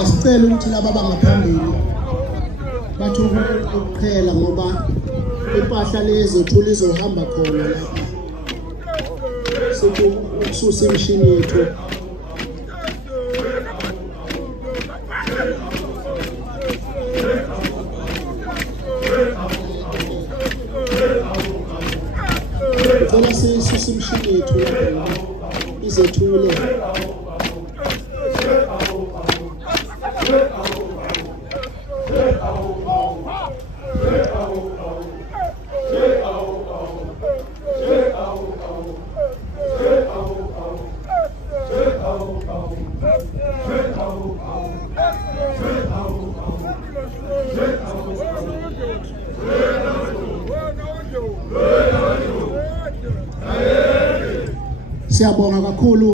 Asicela ukuthi laba abangaphambili bathi ukuqhela ngoba impahla lezi ethula izohamba khona lapha sithi ukususa imishini yethu cela sisuse imishini yethu lapha izethule Siyabonga kakhulu.